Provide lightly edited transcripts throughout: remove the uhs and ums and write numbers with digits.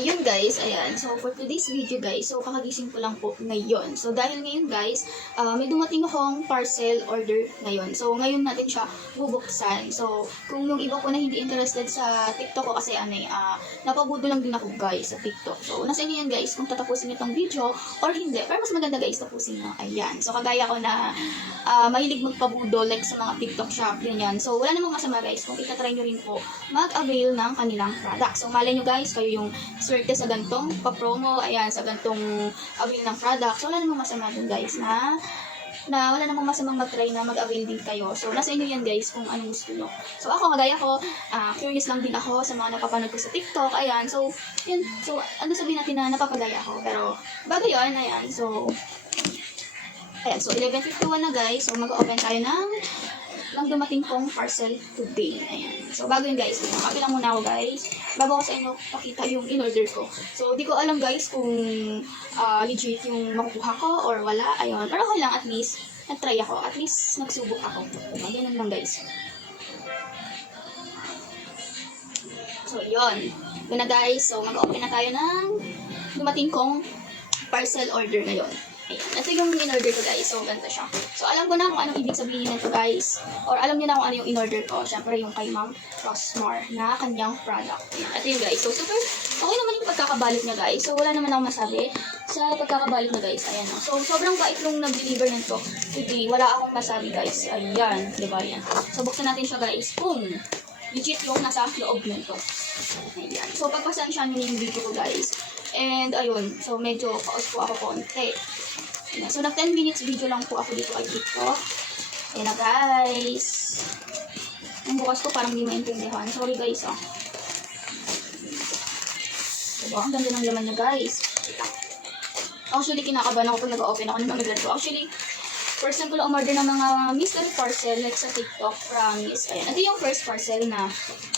ayun guys, ayan. So, for today's video guys, so kakagising ko lang po ngayon. So, dahil ngayon guys, may dumating akong parcel order ngayon. So, ngayon natin siya bubuksan. So, kung yung iba po na hindi interested sa TikTok ko kasi napabudo lang din ako guys sa TikTok. So, nasa inyo yan guys kung tatapusin itong video or hindi. Pero mas maganda guys, tapusin nyo. Ayan. So, kagaya ko na mahilig magpabudo like sa mga TikTok shop, ganyan. So, wala namang masama guys kung itatry nyo rin po mag-avail ng kanilang product. So, malay nyo guys, kayo yung swerte sa gantong pa-promo, ayan, sa gantong avail ng product. So, wala namang masama dun guys na wala namang masamang mag-try na mag-avail din kayo. So, nasa inyo yan guys kung anong gusto nyo. So, ako, kagaya ko, curious lang din ako sa mga napapanood ko sa TikTok, ayan. So, yun. So, ano sabihin natin na napapagaya ako. Pero, bago yun, ayan. So, 11:51 na guys. So, mag-open tayo ng dumating kong parcel today. Ayan. So, bago yun guys, kape lang muna ako guys. Bago ko sa inyo pakita yung in-order ko. So, di ko alam guys kung legit yung makukuha ko or wala. Ayun. Pero okay lang, at least nag-try ako. At least nagsubok ako. Ganun lang guys. So, yun. Yun na guys. So, mag-open na tayo ng dumating kong parcel order ngayon. Ayan. Ito yung in-order ko guys. So, ganito siya. So, alam ko na kung anong ibig sabihin nito guys. Or alam niyo na kung ano yung in-order ko. Siyempre yung kay Ma'am Rosmar na kanyang product. Ayan. Ito yung guys. So, super okay naman yung pagkakabalot niya guys. So, wala naman akong masabi sa pagkakabalot na guys. Ayan. So, sobrang bait nung nag-deliver nito today. Wala akong masabi guys. Ayan. Diba yan? So, buksan natin siya guys. Kung legit yung nasa loob nito. Ayan. So, pagpasensyahan nyo yung video ko guys. And, ayun. So, medyo pause po ako konti. Ayan. So, nag 10 minutes video lang po ako dito kay TikTok. Ayan na, guys. Ang bukas ko parang di maintindihan. Sorry, guys, Diba? Ang ganda ng laman niya, guys. Actually, kinakabahan ako pag nag-open ako ng mga ganito. Actually, first time ko lang umorder ng mga mystery parcel like sa TikTok. Promise. Ayan. Ito yung first parcel na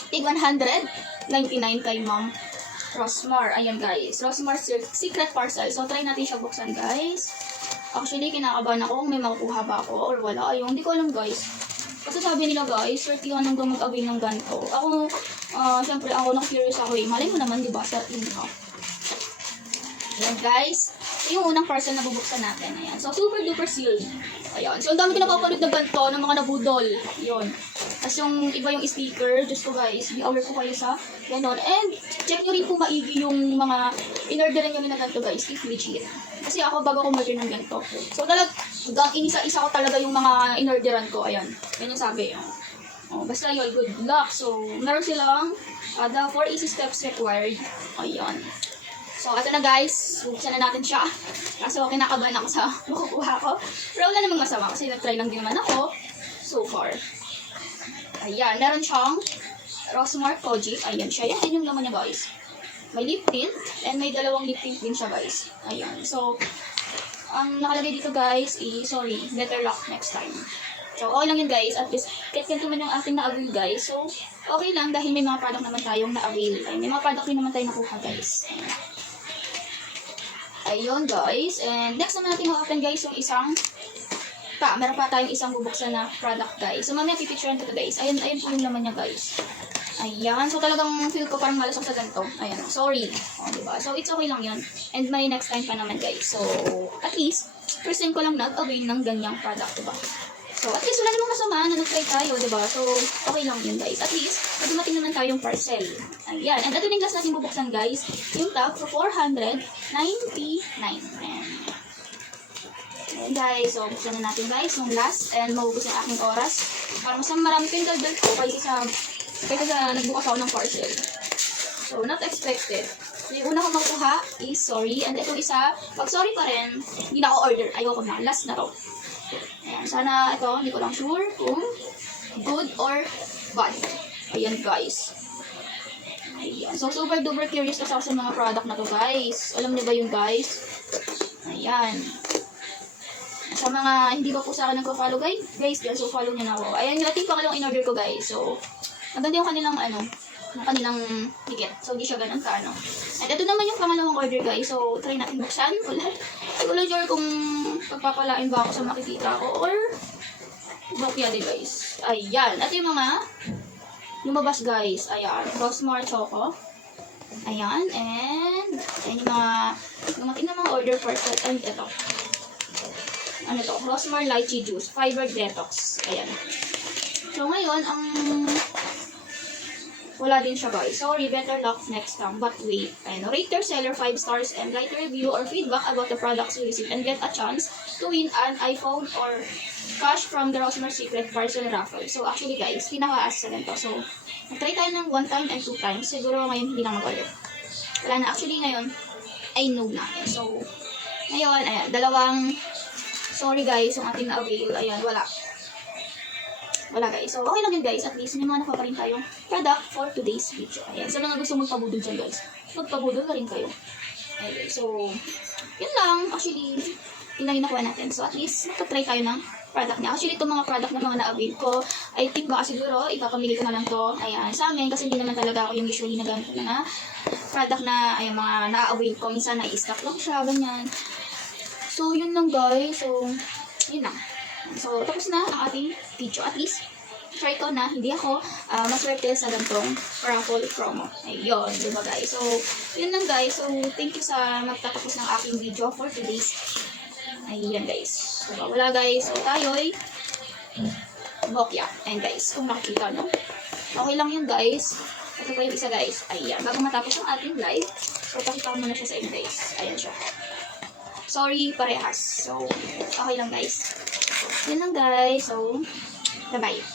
tig 199 kay Ma'am Rosmar. Ayan guys. Rosmar secret parcel. So, try natin siya buksan guys. Actually, kinakabahan ako kung may makukuha ba ako or wala. Ayun, hindi ko alam guys. Kasi sabi nila guys, 31 hanggang mag-avail ng ganito. Ako, syempre ako na-curious ako eh. Malay mo naman, di ba, sa inyo. Ayan guys. Ito yung unang parcel na bubuksan natin. Ayan. So, super duper sealed. Ayan. So, ang dami ko napapanood na ganito ng mga nabudol. Yun. Tapos yung iba yung sticker. Diyos ko guys, be aware ko kayo sa ganon. And, check nyo rin po maigi yung mga in-orderan nyo na ganito guys. If legit. Kasi ako bago ako mag-order ng ganito. So, talagang inisa-isa ko talaga yung mga in-orderan ko. Ayan. Yan yung sabi. Basta yun, good luck. So, meron silang the 4 easy steps required. Ayan. So, ito na guys. Buksan na natin siya. Kaso, kinakabahan ako sa makukuha ko. Pero wala namang masama kasi nag-try lang din naman ako so far. Ayan. Meron siyang Rosmar Koji. Ayan siya. Yan yung laman niya guys. May lip tint. And may dalawang lip tint din siya guys. Ayan. So, ang nakalagay dito guys is, sorry, better luck next time. So, okay lang yun guys. At least, kahit ganito man yung ating na-avail guys. So, okay lang dahil may mga product naman tayong na-avail. May mga product din naman tayong nakuha guys. Ayun guys. And next naman natin ma-open guys yung isang meron pa tayong isang bubuksan na product guys. So, mamaya pipicturean ko to guys. Ayun po yung laman niya guys. Ayan. So, talagang feel ko parang malasok sa ganito. Ayan. Sorry. Diba? So, it's okay lang yun. And may next time pa naman guys. So, at least, first time ko lang nag-avail ng ganyang product. Diba? So, at least wala namang masama na nag-try tayo. Diba? So, okay lang yun guys. At least, dumating naman tayong parcel. Ayan. And ito yung glass natin bubuksan guys. Yung tag for 499. Ayan. Ayan guys. So, buksan na natin guys yung last. And mabubus yung aking oras. Para mas marami ko yung daldal ko. Kaysa sa nagbukas ako ng parcel. So, not expected. So, yung una ko makuha is sorry. And itong isa, pag sorry pa rin, hindi na ako order. Ayoko na. Last na to. Ayan. Sana ito, hindi ko lang sure kung good or bad. Ayan guys. Ayan. So, super duper curious kasi ako sa mga product na to guys. Alam niyo ba yung guys? Ayan. Sa mga hindi pa po sa akin nagpa-follow guys, so follow niyo na ako. Ayan yung ating pangalawang in-order ko guys. So, maganda yung kanilang yung kanilang ticket. So, hindi siya ganun ka, At ito naman yung pangalawang order, guys. So, try natin buksan. Hindi ko lang sure kung pagpapalain ba ako sa makikita ko or bakya din, guys. Ayan. Ito yung mga lumabas, guys. Ayan. Rosmar Choco. Ayan. And Ayan yung mga dumating na mga order parcel. And ito. Ano to? Rosmar Lychee Juice. Fiber Detox. Ayan. So, ngayon, wala din siya, guys. Sorry, better luck next time. But wait. Ayan. Rate your seller 5 stars and write a review or feedback about the products you receive and get a chance to win an iPhone or cash from the Rosmar Secret Parcel Raffle. So, actually, guys, pinaka-asa lang to. So, nag-try tayo ng 1 time and 2 times. Siguro ngayon hindi na mag-order. Wala na. Actually, ngayon, I know na. Ayan. So, ngayon, ayan, sorry guys, yung ating na-avail, ayan, wala. Wala guys. So, okay lang yun guys. At least may mga nakuha pa rin tayong product for today's video. Ayan. Sa mga gusto magpabudol dyan guys, magpabudol na rin kayo. Ayan guys. So, yun lang. Actually, yun lang yung nakuha natin. So, at least, magpatry tayo ng product niya. Actually, itong mga product na mga na-avail ko, I think baka siguro, ipapamili ko na lang to. Ayan, sa amin. Kasi hindi naman talaga ako yung usually nagamit ko na product na, ayan, mga na-avail ko. Minsan, na-stock lang siya, ganyan. So, yun lang guys. So, yun lang. So, tapos na ang ating video. At least, try ko na hindi ako maswerte sa gantong raffle promo. Ayun, diba guys? So, yun lang guys. So, thank you sa magtatapos ng aking video for today's. Ayan guys. So, wala guys. So, tayo'y bokya. Ayan guys, kung nakikita no. Okay lang yun guys. Ito pa yung isa guys. Ayan, bago matapos ang ating live. So, pakita ko muna siya sa inyo guys. Ayan siya. Sorry, parehas. So, okay lang guys. Yun lang guys. So, bye-bye.